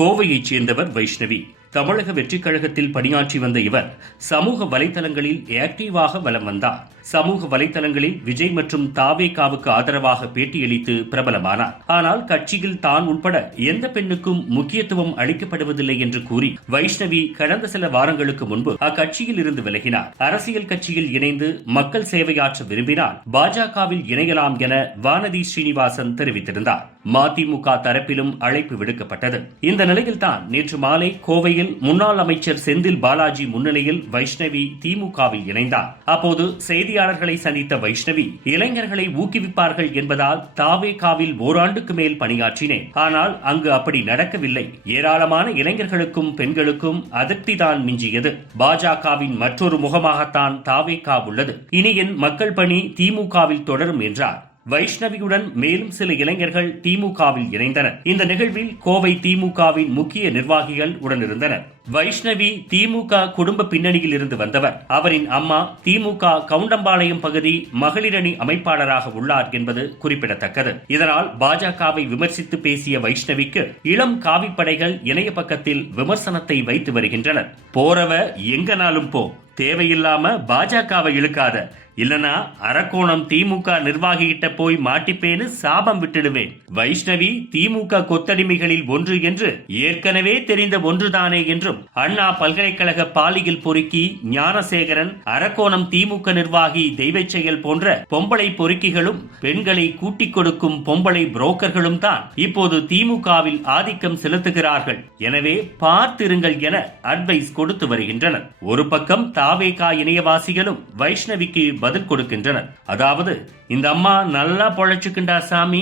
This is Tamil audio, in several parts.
கோவையைச் சேர்ந்தவர் வைஷ்ணவி. தமிழக வெற்றிக் கழகத்தில் பணியாற்றி வந்த இவர் சமூக வலைதளங்களில் ஆக்டிவாக வலம் வந்தார். சமூக வலைதளங்களில் விஜய் மற்றும் தாவேகாவுக்கு ஆதரவாக பேட்டியளித்து பிரபலமானார். ஆனால் கட்சியில் தான் உட்பட எந்த பெண்ணுக்கும் முக்கியத்துவம் அளிக்கப்படுவதில்லை என்று கூறி வைஷ்ணவி கடந்த சில வாரங்களுக்கு முன்பு அக்கட்சியில் இருந்து விலகினார். அரசியல் கட்சியில் இணைந்து மக்கள் சேவையாற்ற விரும்பினால் பாஜகவில் இணையலாம் என வானதி ஸ்ரீனிவாசன் தெரிவித்திருந்தார். மதிமுக தரப்பிலும் அழைப்பு விடுக்கப்பட்டது. இந்த நிலையில்தான் நேற்று மாலை கோவையில் முன்னாள் அமைச்சர் செந்தில் பாலாஜி முன்னிலையில் வைஷ்ணவி திமுகவில் இணைந்தார். அப்போது செய்தியாளர்களை சந்தித்த வைஷ்ணவி, இளைஞர்களை ஊக்குவிப்பார்கள் என்பதால் தாவேகாவில் ஓராண்டுக்கு மேல் பணியாற்றினேன். ஆனால் அங்கு அப்படி நடக்கவில்லை. ஏராளமான இளைஞர்களுக்கும் பெண்களுக்கும் அதிருப்திதான் மிஞ்சியது. பாஜகவின் மற்றொரு முகமாகத்தான் தாவேகா உள்ளது. இனி என் மக்கள் பணி திமுகவில் தொடரும் என்றார். வைஷ்ணவியுடன் மேலும் சில இளைஞர்கள் திமுகவில் இணைந்தனர். இந்த நிகழ்வில் கோவை திமுகவின் முக்கிய நிர்வாகிகள் உடனிருந்தனர். வைஷ்ணவி திமுக குடும்ப பின்னணியில் இருந்து வந்தவர். அவரின் அம்மா திமுக கவுண்டம்பாளையம் பகுதி மகளிரணி அமைப்பாளராக உள்ளார் என்பது குறிப்பிடத்தக்கது. இதனால் பாஜகவை விமர்சித்து பேசிய வைஷ்ணவிக்கு இளம் காவிப்படைகள் இணைய பக்கத்தில் விமர்சனத்தை வைத்து வருகின்றனர். போறவ எங்கனாலும் போ, தேவையில்லாம பாஜகவை இழுக்காத, இல்லனா அரக்கோணம் திமுக நிர்வாகிகிட்ட போய் மாட்டிப்பேன்னு சாபம் விட்டுடுவேன். வைஷ்ணவி திமுக கொத்தடிமைகளில் ஒன்று என்று ஏற்கனவே தெரிந்த ஒன்றுதானே என்றும், அண்ணா பல்கலைக்கழக பாலியல் பொறுக்கி ஞானசேகரன், அரக்கோணம் திமுக நிர்வாகி தெய்வச் செயல் போன்ற பொம்பளை பொறுக்கிகளும் பெண்களை கூட்டிக் கொடுக்கும் பொம்பளை புரோக்கர்களும் தான் இப்போது திமுகவில் ஆதிக்கம் செலுத்துகிறார்கள். எனவே பார்த்திருங்கள் என அட்வைஸ் கொடுத்து வருகின்றனர். ஒரு பக்கம் தாவேகா இணையவாசிகளும் வைஷ்ணவிக்கு பதில் கொடுக்கின்றனர். அதாவது, இந்த அம்மா நல்லா பொழைச்சுக்கிண்டா சாமி,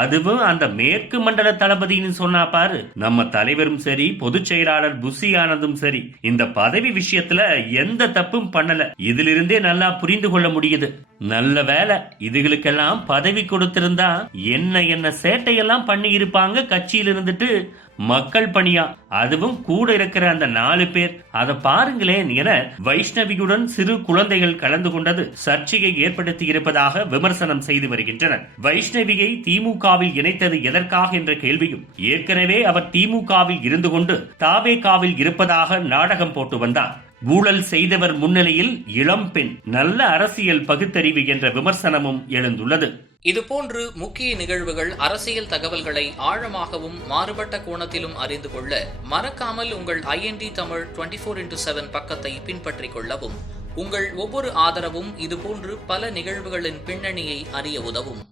அதுவும் அந்த மேற்கு மண்டல தளபதினு சொன்னா பாரு. நம்ம தலைவரும் சரி, பொதுச் செயலாளர் புஷி ஆனதும் சரி, இந்த பதவி விஷயத்துல எந்த தப்பும் பண்ணல. இதிலிருந்தே நல்லா புரிந்து கொள்ள முடியுது. நல்ல வேலை, இதுகளுக்கெல்லாம் பதவி கொடுத்திருந்தா என்ன சேட்டையெல்லாம் பண்ணி இருப்பாங்க கட்சியில் இருந்துட்டு. மக்கள் பணியா, அதுவும் கூட இருக்கிற அந்த 4 பேர், அதை பாருங்களேன் என வைஷ்ணவியுடன் சிறு குழந்தைகள் கலந்து கொண்டது சர்ச்சையை ஏற்படுத்தி இருப்பதாக விமர்சனம் செய்து வருகின்றனர். வைஷ்ணவியை திமுகவில் இணைத்தது எதற்காக என்ற கேள்வியும், ஏற்கனவே அவர் திமுகவில் இருந்து கொண்டு தாவேகாவில் இருப்பதாக நாடகம் போட்டு வந்தார். ஊழல் செய்தவர் முன்னிலையில் இளம் பெண், நல்ல அரசியல் பகுத்தறிவு என்ற விமர்சனமும் எழுந்துள்ளது. இதுபோன்று முக்கிய நிகழ்வுகள், அரசியல் தகவல்களை ஆழமாகவும் மாறுபட்ட கோணத்திலும் அறிந்து கொள்ள மறக்காமல் உங்கள் IND தமிழ் 24/7 பக்கத்தை பின்பற்றிக் கொள்ளவும். உங்கள் ஒவ்வொரு ஆதரவும் இதுபோன்று பல நிகழ்வுகளின் பின்னணியை அறிய உதவும்.